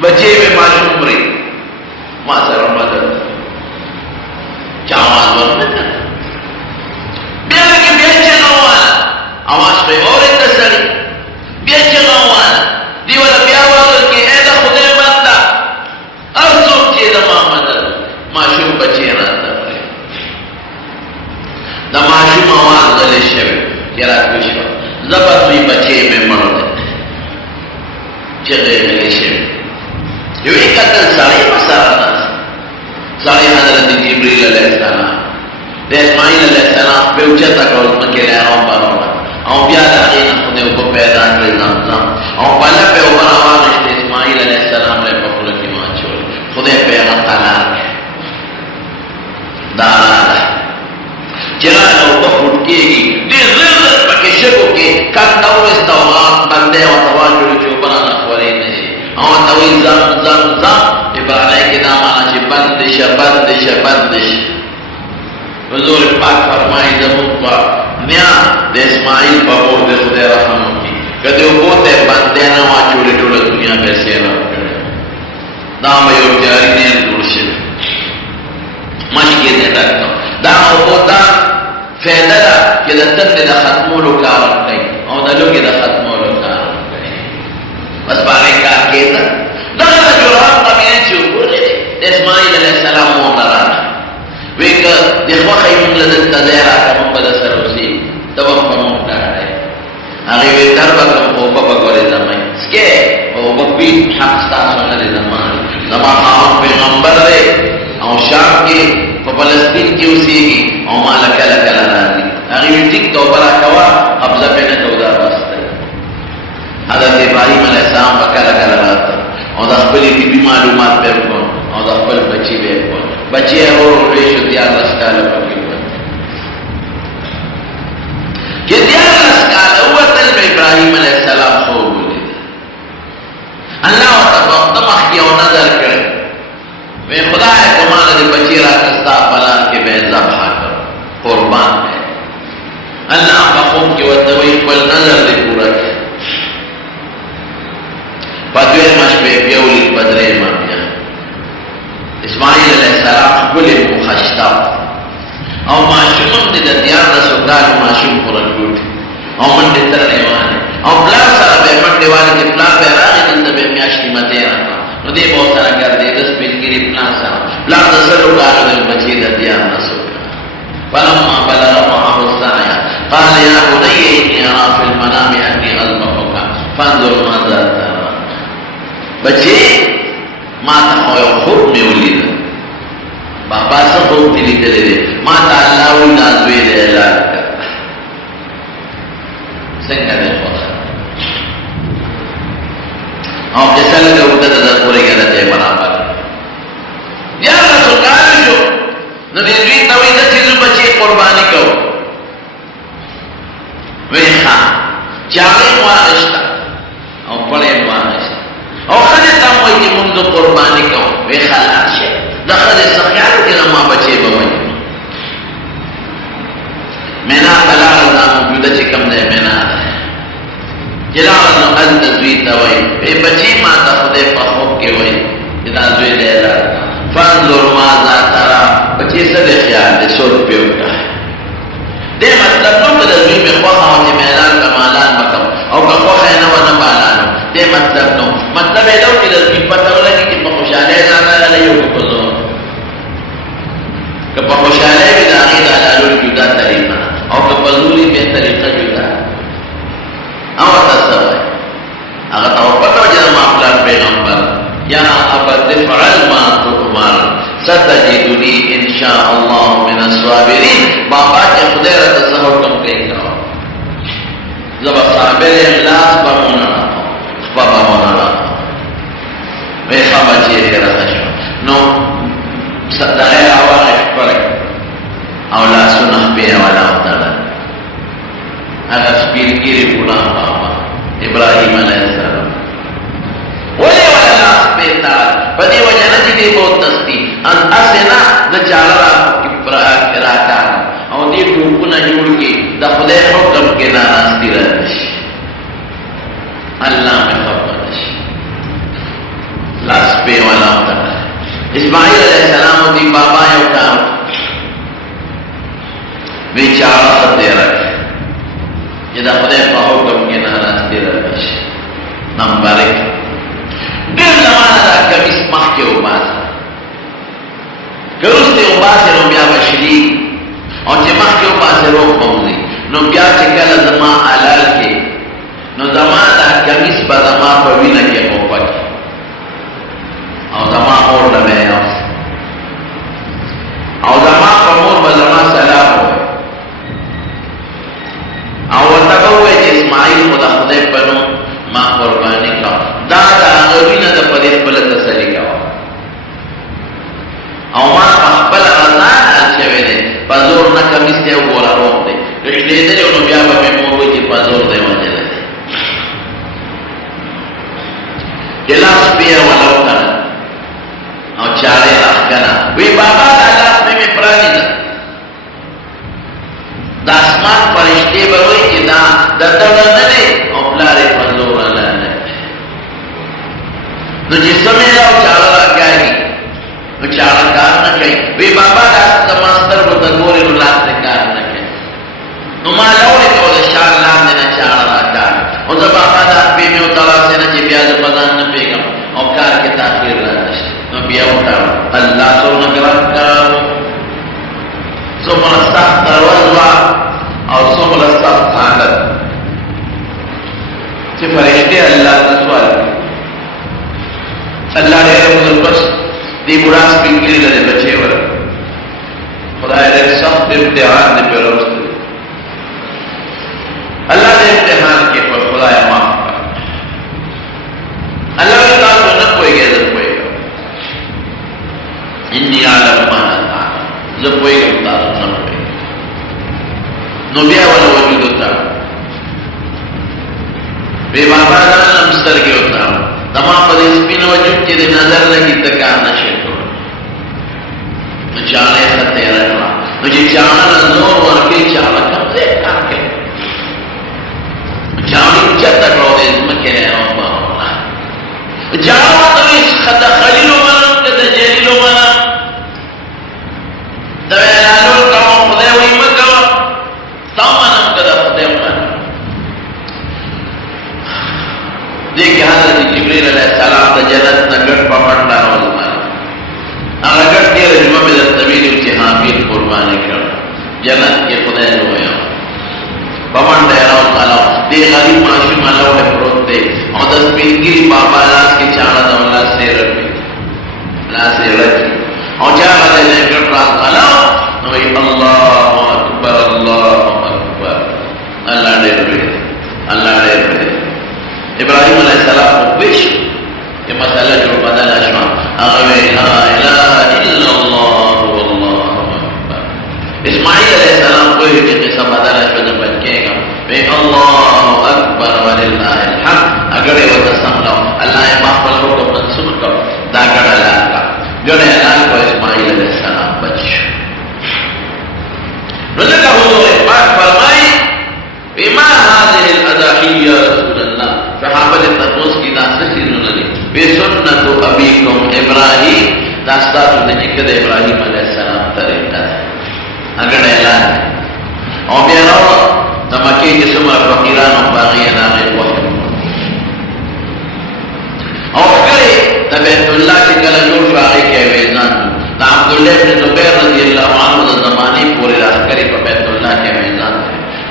بچے میں معلوم ری ما سر مدد چاواز ورمتا بیا لکی بیچے نوانا آواز پہ اور انتسری بیچے نوانا دیوالا بیا والا کی اے دا خدے بندہ ارسوک چیئے دا ما مدد معشوم بچے راتا دا معشوم آواز دلے شوی یرا کشو زبط بھی بچے میں مرد چگے ملے شوی یو ایک قتل ساڑی مسارنا ساڑی حضرت جبریل علیہ السلام دے اسماعیل علیہ السلام پہ اچھا تک اور مکے لے آؤں برونا آؤں بیاد آگین خودے کو پیدا کرے زمزم آؤں پہلے پہ اوپر آواز اشتے اسماعیل علیہ السلام لے پکل کی ماں چھوڑ خودے پہ غطالار ہے دارار ہے چرا اوپر پھٹکے گی دے ضرورت پکے شکو کے کت دور استوغات بندے و تواجر چوبنا نخوری نشی آؤں توی زم زم زم ابرانے کے نامانا چی بندش بندش بندش حضور پاک فرمائی زمون پا نیا دے اسماعیل پا بور دے خدے رحم کی کدے وہ بوتے بندے نوا چولی ٹولا دنیا پہ سیرہ کرے نام ایو تیاری نیر دورشن مشکی دے رکھتا دام وہ بوتا فیدہ دا کہ دا تن دا ختمولو کارم کئی او دا لوگی دا ختمولو کارم کئی بس بانے کار کیتا دا جرام قمیان چیو بولے دے اسماعیل علیہ السلام مولانا ویک دیکھوا خیمون لدن تزیرہ کمون بدا سروسی تبا کمون کارے آگے وی دربا کم خوبا بگوری زمائی سکے او بکبی حق ستاسو نلی زمان زمان خواہم پیغمبر دے او شام کی فلسطین کی اسی گی او مالا کلا کلا راضی آگے وی ٹک تو برا کوا قبضہ پہ نتو دا بستے حضرت ابراہیم علیہ السلام با کلا کلا راتا او دا خبری بی بی معلومات پہ کن او دا خبر بچی بے کن بچی ہے اور ریشو دیار رسکالا پکی کن کہ دیار رسکالا ہوا تل میں ابراہیم علیہ السلام خوب بولے اللہ و تمخ کی او نظر کرے میں خدا ہے کمانا دی بچی را کستا پلان کے بے زبحا کر قربان ہے اللہ مقوم کی وطوئی پل نظر دی پورا ہے پدوے مشبے بیولی بدرے مابیا اسماعیل علیہ السلام گلے مخشتا او معشومن دی دیار رسولدار معشوم پورا گوٹی او من دی ترنے وانے او پلان سارا بے منڈے وانے دی پلان بے راگی دن بے میاشتی متے آتا نو دے بہت سارا کر دے دس پین گری پلان سارا پلان دسرو کارو دل بچی دا دیار رسولدار فلما بلغ معه السعي قال يا بني إني أرى في المنام أني أذبحك فانظر ماذا ترى بچے ما تا خوب میں ولید بابا سب خوب دلی دلے دے ما تا اللہ وی نازوی دے اعلان کرتا سنگا دے خواہ اور جیسا لگا ہوتا تھا پورے گیا رہتے برابر یا رسول کار جو ندیدوی توی دا چیزو بچے قربانی کو وی خان چاگے موانشتا اور پڑے موانشتا اور خدتا موئی کی منذ قربانی کو وی خلاص شے دا خد سخیارو کی نما بچے بوئی مینا بلا رضا موجودہ چکم دے مینا جلا رضا ازدزوی توی وی بچی ما تا خدے پخوک کے وی جدا زوی دے لارتا فانظر ماذا ترى بچے سے دے خیال دے سوٹ پہ اٹھا ہے دے مطلب نو کہ دلوی میں خواہ ہوتی میلان کا مالان بکم اور کہ خواہ ہے نو نبالانو دے مطلب نو مطلب ہے لو کہ دلوی پتہ لگی کہ پخوشالے زانا للیو کو پزور کہ پخوشالے بھی داغی دالالو جدا طریقہ اور کہ پزوری میں طریقہ جدا اور تصور ہے اگر تو پتہ جدا معاملات پیغمبر یا ابد فعل ما تؤمر ستجدنی انشاءاللہ من الصابرین بابا کے خدیر تصور کمپلین کرو زبا صابر اخلاص بمونا رہا بابا مونا رہا وی خبا چیری رسشو نو دغیر آواغ شپرک او لاسو نخبیر والا اتالا اگر سپیرگیری پونا بابا ابراہیم علیہ السلام ولی والا لاس پیتا پدی وجہ نجی دی بہت نستی ان اسنا دا چالا راکا او دی ٹوکونا جوڑ کی دا خدای حکم کے ناناستی رہتش اللہ میں خبرش لاس پی والا اتالا اسماعیل علیہ السلام و دی بابا یو کام بیچارہ خطے رکھ یہ دا خدای پا حکم کے ناناستی رہتش نمبر ایک گر زمانہ دا کمیس مخ کے اوباسا گرستے اوباسے نو بیا بشری اور چی مخ کے اوباسے روک موزی نو بیا چکل زمان علال کے نو زمان دا کمیس با زمان پوینا کے موپا کی اور زمان اور لبے آس اور زمان پر مور با زمان سلام ہوئے اور تکوئے چی اسماعیل خدا خدای پنو ماں قربانی کا دادا غوینا دا پدیس پلت سلی کا او ماں پخبل غزان آچھوے دے پزور نا کمیس دے و گورا روک دے رشتے دے انہوں بیابا میں موروی چی پزور دے وجہ دے جلاس پیر ولو کنا او چارے راہ کنا وی بابا دا لاس میں پرانی دا دا اسمان پرشتے بروئی چی دا دردنے او پلارے پزور اللہ نے نو جسمے راو چارہ راہ گیا گی نو چارہ کار نہ کئی وی بابا دا سماستر کو تگوری نو لاستے کار نہ کئی نو مالاوڑے کو دا شار لام دینا چارہ راہ کار او دا بابا دا پی میں اتارا سے نا جی بیاد پدان نہ پیگم او کار کے تاخیر رہا نشتے نو بیا اتارا اللہ سو نگران کرو سو منستخ تروزوا اور سو منستخ حالت چی فرشتے اللہ کا سوال اللہ نے رب بس دی براس پنگلی لدے بچے ورہ خدا نے سخت امتحان دے پر روز دے اللہ نے امتحان کے پر خدا معاف کر اللہ نے کہا تو نہ کوئی گیا جب کوئی گا انی عالم مانا تھا جب کوئی گا اتارا نہ کوئی گا نبیہ والا وجود اتارا بے بابا دانا مستر کے اتارا تمام پر اسپین وجود کے دے نظر لگی تکار نشے توڑا نو چانے خطے رہا نو جی چانا نظور ورکی چانا کم سے کام کے چانا چتا کرو دے اس میں کہنے رہا ہوں جانا تو اس خطا خلیلو منم کتا جلیلو منم دویلالو کام خدے ہوئی مکا تا منم کتا خدے منم دیکھ حضرت جبریل علیہ السلام دا جنت نگٹ پاپنڈا روز مانا نگٹ کے رجمہ میں در طویل امتحامین قربانی کر جنت کے خدای رویا پاپنڈا روز مانا دے غریب معاشی مانا وڑے پروت دے اور دس پینگیری بابا لاس کی چانا دا اللہ سے رکھے اللہ سے رکھے اور چاہا دے نگٹ راز مانا نوی اللہ اکبر اللہ دے روئے اللہ دے روئے ابراہیم علیہ السلام کو پیش یہ مسئلہ جو بدل اشما اغوی لا الہ الا اللہ واللہ اکبر اسماعیل علیہ السلام کو یہ قصہ بدل اشما جب بچے گا بے اللہ اکبر وللہ الحمد اگر یہ وطسم لو اللہ محفل ہو کو منصور کرو دا گڑا لال کا گڑا لال کو اسماعیل علیہ السلام بچ رضا حضور پاک فرمائی بما هذه الاضاحی یا رسول اللہ صحابہ نے تقوص کی داستہ چیزوں نے بے سنت ابیکم ابراہیم داستہ نے نکد ابراہیم علیہ السلام طریقہ ہے اگر اعلان ہے اور بیارو نمکی جسم فقیران و باغیان آغیر وقت اور کرے بیت اللہ کی کلجور فاغی کے ویزان تا عبداللہ بن زبیر رضی اللہ عنہ دا زمانی پوری راہ کرے پر بیت اللہ کے ویزان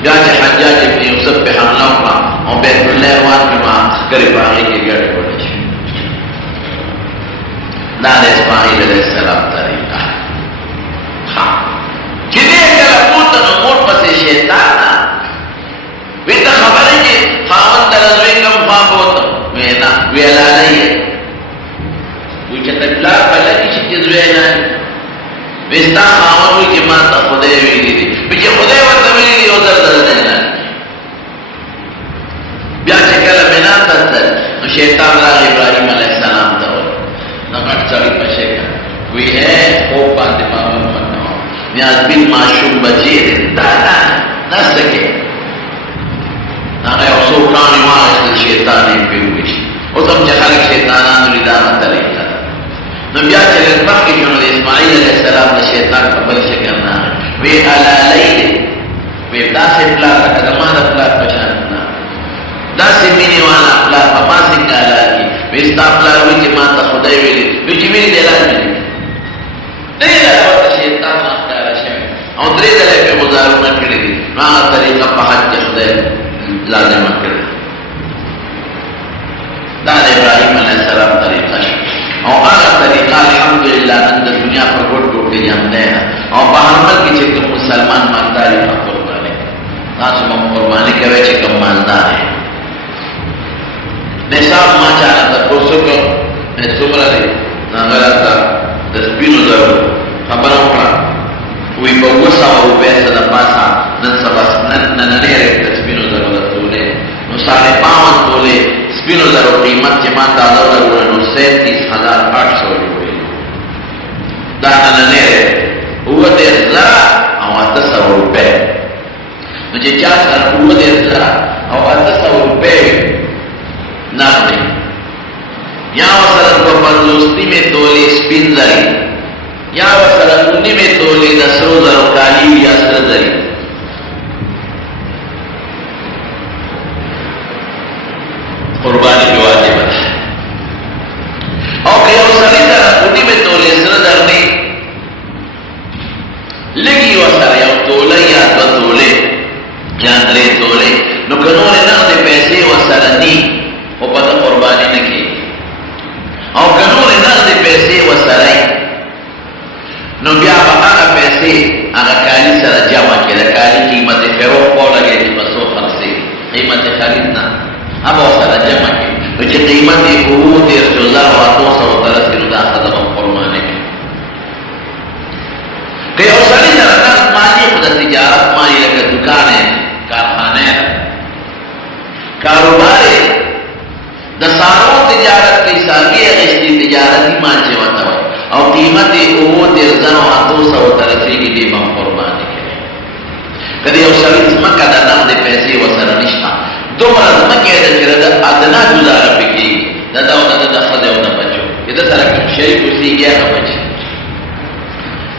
جاچ حجاج ابن یوسف پہ حملہ ہوا اور بیت اللہ روان میں وہاں کرے باغی کے گڑے ہونے چھے نال اسماعیل علیہ السلام طریقہ ہاں جنہیں کلا پوتا نمور پسے شیطانا ویتا خبر ہے کہ خامن درزوی کم خواب ہوتا وینا ویلا نہیں ہے پلار بلکی چی کزوینا وستا خاون وی چی ماتا خدای ویلی دی بچی خدای ورطا ویلی دی او در دینا بیا چکل بنا تستر شیطان راغ ابراہیم علیہ السلام تاول نمٹ چاوی پشکا کوئی ہے خوب باندے پاون منو نیاز بین معشوم بچی دی دادا نستکے ناغی اصول کانی مارشت شیطانی پیوگیش او تم چه خلق شیطانان ردامت علیکا نو بیا چلت مخی جنو دی اسماعیل علیہ السلام دا شیطان قبل شکرنا وی علالی وی دا سے پلا تکدمان پلا پشاننا دا سے مینی وانا پلا پما سنگا علالی وی استا پلا روی چی ماتا خدای ویلی وی چی میری دیلال ملی نہیں لگا شیطان مختارا شمی او دری دلے پہ گزارو نہ کردی نو آغا طریقہ پہت چی خدای لازم کردی داد ابراہیم علیہ السلام طریقہ شو اور آغا طریقہ الحمدللہ نند دنیا پر گوٹ گوٹ کے جان دے اور باہرمل کی چھکم مسلمان مالداری کا قربانی ناسو من قربانی کے وے چھکم مالدار ہے نصاب ما چانا تا پرسو کو میں سمرا دی ناغلہ تا دسپینو ضرور خبر اپنا کوئی بوسا و پیسا دا پاسا نن سبس نننے رکھ دسپینو ضرور تولے نو 5.5 تولے سپینو ضرور قیمت جماعت آدھو ضرور نو 37,800 روپے دانا ننے رکھ وہ دیر ذرا او 800 روپے مجھے 4 سال وہ دیر ذرا او 800 روپے نقدی یا وصلت کو پردوستی میں تولی سپین زری یا وصلت انہی میں تولی دسرو زرو کالی یا سر زری قربانی کی واجب ہے اور کہ وصلی در انہی میں تولی سر زرنی لگی وصل یا تولی یا دو تولے یا درے تولے نو کنون نقد پیسے وصلنی وہ پتہ قربانی نہ کی اور قانون نقد پیسے وسرائی نو بیا بہانا پیسے اگر کالی سر جمع کیا کالی قیمت فیروق پو لگے جی بسو خرسے قیمت خریدنا اب وسرا جمع کیا تو جی قیمت قبوت 1,230 کی ردا خدم قربانے کی کہ وسری سر نقد مالی خدا تجارت مالی لگا دکانے کارخانے کاروبارے دساروں تجارت کی سالگی اغشتی تجارتی مانچے ہوتا ہے اور قیمت قوت 1,230 کی دیمہ قربانی کرے کدی او سلیس مکہ دا نقد پیسے وسر نشتا دو مرز مکہ دا چرد ادنا گزارا پکی دا دا دا دا خد او دا بچو یہ دا سرکم شریف اسی گیا نا بچ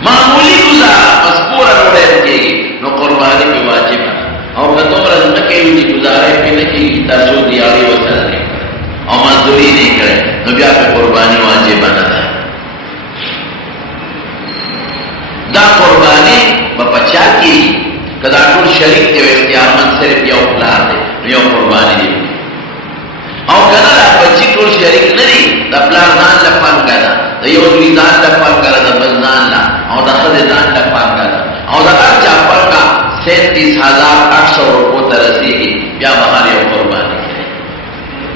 معمولی گزارا مذکورا روڑے بکے گی نو قربانی پہ واجب اور دو مرز مکہ ہوئی گزارے پہ نکی ترسو دیاری وسر نہیں اور مزدوری نہیں کرے نو بیا پہ قربانی واجب بنا تھا دا قربانی بپچا کی کدا کل شریک تے اختیار من صرف یو پلار دے یو قربانی دی اور کنا دا بچی کل شریک نہیں دا پلار دان لپان کنا دا یو دوی دان لپان کنا دا بزنان لا اور دا خد دان لپان کنا اور دا ارچا پر کا 37,800 روپو ترسی کی بیا بہار یو قربانی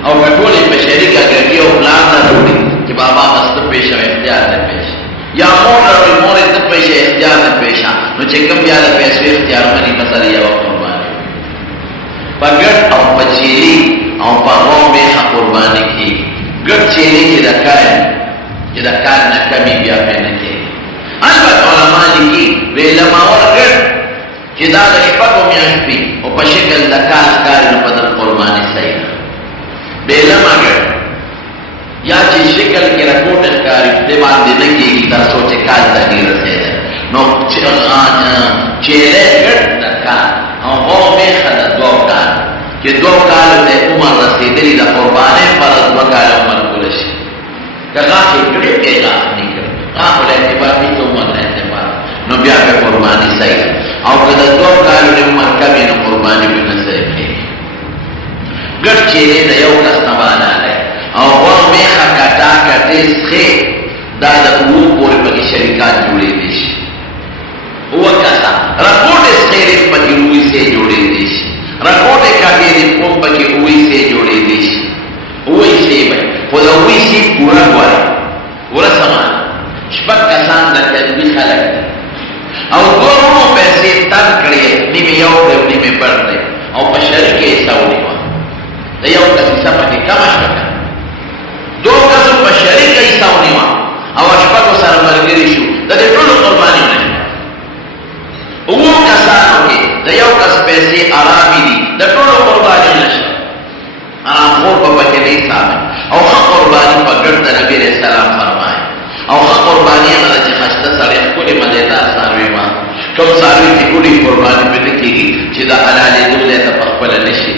اور کٹولی پہ شریکہ کرکی اور پلان نہ روڑی کہ بابا مست پیش ہو اختیار نہ پیش یا مور روڑی مور اتنا پیش اختیار نہ پیشا نو چکم بیادا پیسوی اختیار منی مسئلہ یا وقت قربانی پا گٹ اور پا چیلی اور پا غوم بیخا قربانی کی گٹ چیلی کی دکار نہ کمی بیا پہ نکی البت علماء لکی وی لماور گٹ کہ دادا شپا کو میاشپی اور پا شکل دکار کاری نو پدر قربانی صحیح بیلم اگر یا چی شکل کے رکوٹ اخکاری دیوان دینے کی در سوچے کال تغییر سے ہے نو چیلے گٹ دکان اور وہ میخد 2 کال کہ 2 کال دے عمر رسیدلی دا قربانے پر 2 کال عمر کلشی کہ غاقی کڑے کے غاق نہیں کرے غاق لے اعتبار بھی تو عمر لے اعتبار نو بیا پہ قربانی صحیح ہے اور کہ 2 کال دے عمر کبھی نو قربانی بھی نصیب کی گٹ چیلے دا یو کس نوانا ہے اور وہ میخا کٹا کٹے سخے دادا اوو پوری پکی شرکات جوڑے دیش وہ کسا رکوٹ سخے ریف پکی اوی سے جوڑے دیش رکوٹ کٹے ریف پکی اوی سے جوڑے دیش اوی سے بھائی خدا اوی سے پورا گوارا پورا نیمه یو کړه نیمه بل کړه او په شریک کې حصہ ونیوه د یو کس حصہ پکې کم شوه دو کسو په شریک حصہ ونیوه او شپږو سره ملګري شو د دې ټولو قرباني ونیوه اووه کسانو کې د یو کس پیسې آرامي دي د ټولو قرباني نشته آرام خور په پکې نه ثابت او ښه قرباني په ګډ د نبي علیه السلام فرمایي او ښه قرباني هغه چې ښایسته سړی ښکلې مزېدار څاروي وه کوم څاروي چې ګوډې قرباني پرې نه کېږي چې د حلالېدو دی ته په خپله نه شي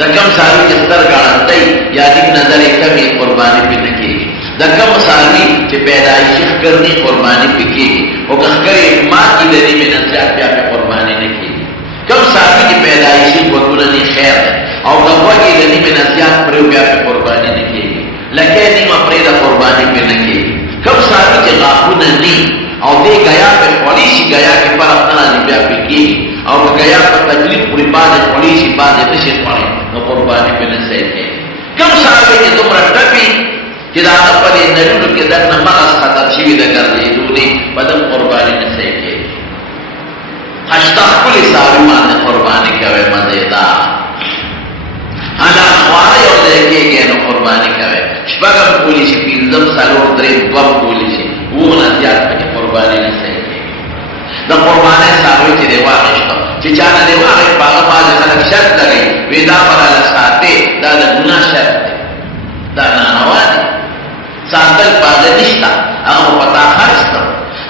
د کوم څاروي چې ستر ګاڼتی یا دې نظر یې کمې قرباني پرې نه کېږي د کوم څاروي چې پیدایشي ښکرني قرباني پرې کېږي او که ښکر یې ماتې د نیمې نه زیات بیا پرې قرباني نه کېږي کوم څاروي چې پیدایشي غوږونه نه خیر دی او که غوږ یې د نیمې نه زیات پرې بیا پرې قرباني نه کېږي لکه نیمه پرې د قرباني پرې نه کېږي کوم څاروي چې غاښونه نه او دې ګیا پرې خوړی شي ګیا کې فرق نه راځي بیا پرې کېږي او که ګیا په تکلیف پورې بعضې خوړی شي بعضې نه شي خوړی نو قرباني پرې نه صحیح کېږي کوم څاروي چې دومره ټپي چې د هغه په دې نرونو کې دننه مغز ختم شوي د ګرځېدو دي په دم قرباني نه صحیح کېږي هشته ښکلې څاروي باندې قرباني کوئ مزېدار انا خواره یو ځای کېږي نو قرباني کوئ شپږم کولی شي پنځم څلور درې دوه کولی شي اووه نه زیات پکې قرباني نه صحیح کېږي د قربانۍ څاروي چې دی واخېسته چې چا نه دی واخېست په هغه بعضې خلک شرط لګوي وایي دا به راله ساتې دا د ګناه شرط دی دا ناروا دی ساتل پاده نشته هغه په تا خرڅ کړ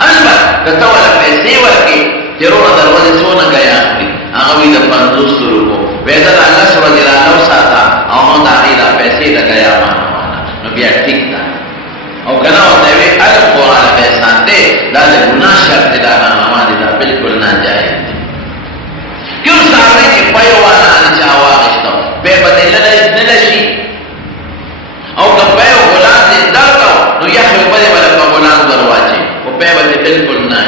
البته که ته وله پیسې ورکړې چې روغه دروازې څونه ګیا اخلي هغه وایي د 50 روپو وایي ته د 10 ورځې راله وساته او هم د هغې دا پیسې د ګیا مانواله نو بیا ټیک ده او که نه ورته وایي الف خو راله به ساتې دا د ګناه شرط دی دا ناروا دی دا بلکل ناجایز دی کوم څاروی چې پی والا نه چا واخېسته پی به دې نه شي او که پی غلام دې درکړو نو یخې اوبه دې به په غلام ور واچوي خو پی به دې بلکل نه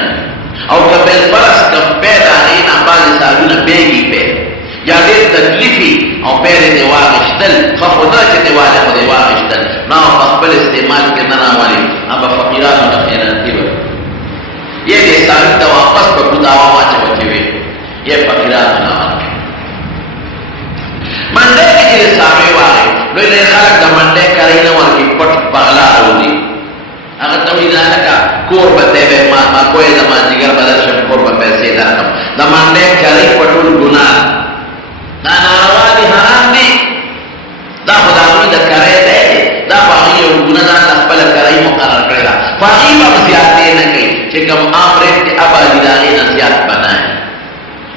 او که بالفرض که پی د هغې نه بعضې څاروي بېږي پی یا ډېر تکلیفي او پی دې واخېستل ښه خو نه چې دې والې خو دې واخېستل نه په خپل استعمال کې نه راولي هغه به فقیرانو ته خیراتي به یې دې څاروي ته واپس په ګوداوه واچوه چې وې یې فقیرانو نه ورکړي منډۍ کې چې د څاروي واخې لوی لوی خلک د منډۍ کرۍ نه ورکړي پټ بغلا راوځي هغه ته وایي دا لکه کور به دی به ما کوی د مازدیګر به درشم کور به پیسې درکړم د منډۍ کرۍ په ټول ګناه دا ناروا دي حرام دي دا خو د هغوی د کرۍ دی دا خو هغوی یو ګناه ځان ته خپله کرۍ مقرر کړې ده خو هغوی به هم زیاتې نه کوي چې کوم عام ریټ دی ابادي د هغې نه زیات به نه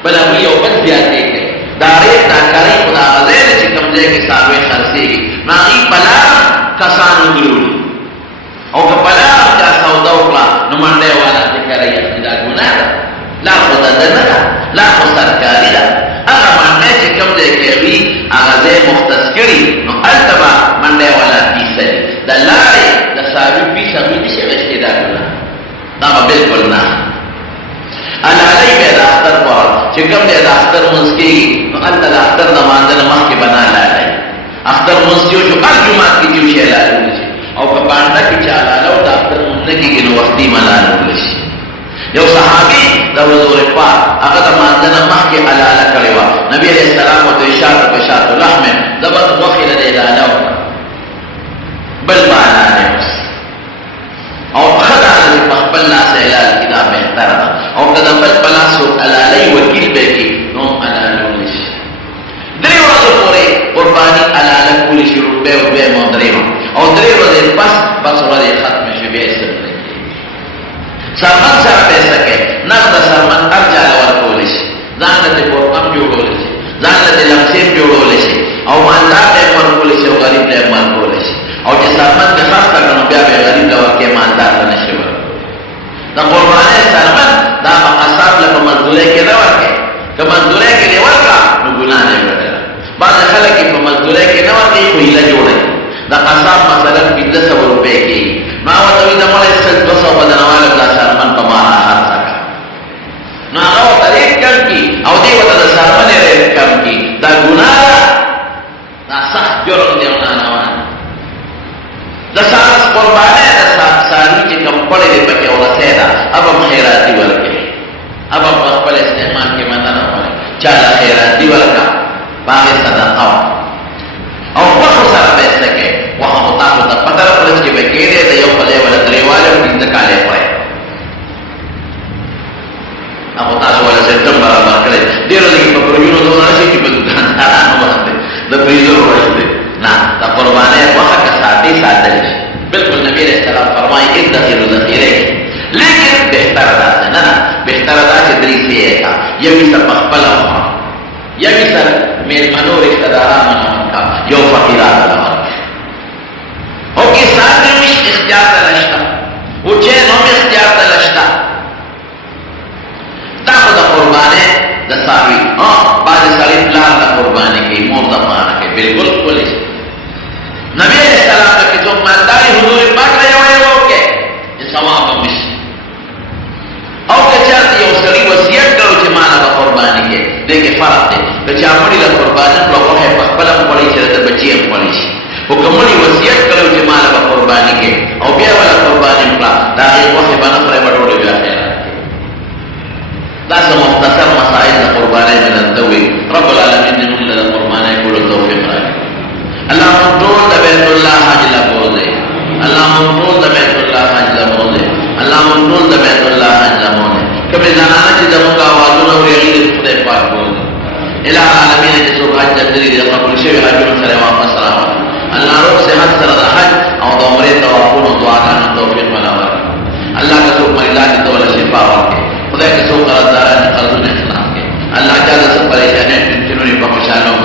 بل هغوی یو بل زیاتې کوي دا ریټ دا کرۍ خو د هغه ځای دی چې کوم ځای کې څاروی خرڅېږي نو هغوی په لاره کسانو ګرولي او که په لاره چا سودا وکړه نو منډۍ والا چې کرۍ اخلي دا ګناه ده لا خو د ده نه ده لا خو سرکاري ده هغه منډۍ چې کوم ځای کې وي هغه ځای مختص کړي نو هلته به منډۍ والا فیصه وي د لارې د څاروي فیس هغوی نه شي اخیستی دا ګناه دا به بلکل نه حلالۍ به د اختر په وخت چې کوم دی د اختر لمونځ کېږي نو هلته د اختر د لمانځه نه مخکې به نه حلالۍ اختر لمونځ چې وشو هر جومات کې چې وشي حلالولی شي او په بانډه کې چې حلاله او د اختر لمونځ نه کېږي نو وختي به حلالولی شي یو صحابي د حضور پاک هغه د لمانځه نه مخکې حلاله کړې وه نبي علیه السلام ورته اشاره په شات لحمه زه به غوښې له دې حلاله وکړم بل به حلاله اوس او ښه دا ده چې په خپل لاس حلال کړي دا بهتره ده او که د بل په لاس څوک حلالۍ وکیل به کړي نو هم حلالولی شي 3 ورځو پورې قرباني حلاله کولی شي روپۍ او دویم او درېیم او 3 ورځې بس ورځې ختمې شوې بیا یې څه نه کېږي سرمن سره به یې څه کوي نغ د سرمن هر چا له ورکولی شي ځان له دې پورکم جوړولی شي ځان له دې لمسیم جوړولی شي او مالدار ته یې ورکولی شي او غریب ته یې ورکولی شي او چې سرمن دې خرڅ کړه نو بیا به یې غریب له ورکوي مالدار ته نه شي ورکولی د قربانۍ سرمن دا به قصاب له په مزدورۍ کې نه ورکوي که مزدورۍ کې دې ورکړه نو ګناه نه وکړه بعضې خلک یې په مزدورۍ کې نه ورکوي خو هیله جوړوي د قصاب مثلا 1500 روپۍ کېږي نو هغه ورته وایي د مړی 200 به درنه والا دا سرمن په ما راخرڅه کړه نو هغه ورته ریټ کم کړي او دې ورته د سرمنې ریټ کم کړي دا ګناه ده دا سخت جرم دی او ناروا د څاروي قربانۍ د څاروي چې کوم پړی دی پکې ورسۍ ده اب هم خیراتي ورکړي اب هم په خپل استعمال کې مننه چاله خیراتی ورکا باغې صدقه او وخو سره به سکے وخو تاسو ته پتر پرځ کې به کېده د یو په لیول درېواله د کاله پای هغه تاسو ولا سیستم برابر کړی ډیر لږ په پروژو دوه شي چې په دکاندارانو باندې د فریزر ورسته نه د قربانه وخت کا ساتل شي بالکل نبی رسول الله فرمایي ادخر ذخیره لیکن بهتر ده نه بهتر ده چې درې سي کا یوه سر خپل یوه سر مېر منور اقتدارانو کا یو فقیرات الله او کې ساتل مش اختیار دلشتا او چې نو اختیار دلشتا دا خو د قربانه د ساوي بعد سړي پلان د قربانه کې مور د پانه کې بالکل کولی نبی علیہ السلام کا کہ جو مالداری حضور پاک رہے ہوئے وہ کہ یہ ثواب مش او کہ چاہتی ہے اس کی وصیت کرو کہ مالا کا قربانی کے دیکھے فرق دے بچہ مڑی لا قربانی لوگوں ہے پخپلا پڑی چلے بچی ہم پڑی چھ وہ کمڑی وصیت کرو کہ مالا کا قربانی کے او بیا والا قربانی پلا داخل وہ سے بنا پڑے بڑوڑے بیا خیرات لازم مختصر مسائل قربانی من الدوی رب العالمین نے من قربانی کو توفیق رائے اللہ منطول دا بیت اللہ حج لبو دے اللہ منطول دا بیت اللہ حج لبو دے اللہ منطول دا بیت اللہ حج لبو دے کبھی زنانا چی دمو کا آوازون اور یغیر خدای پاک بول دے الہ عالمین جسو حج جدری دے قبول شوی حجون سر واپس رہا اللہ روح سے حج سر دا حج او دا عمری توافون و دعا کانا توفیق والا ورک اللہ کا سوک مریضا کی دولا شفا ورکے خدای کے سوک قرض دارا قرضون اخلاق کے اللہ جادا سب پریشانے چنونی پاکشانوں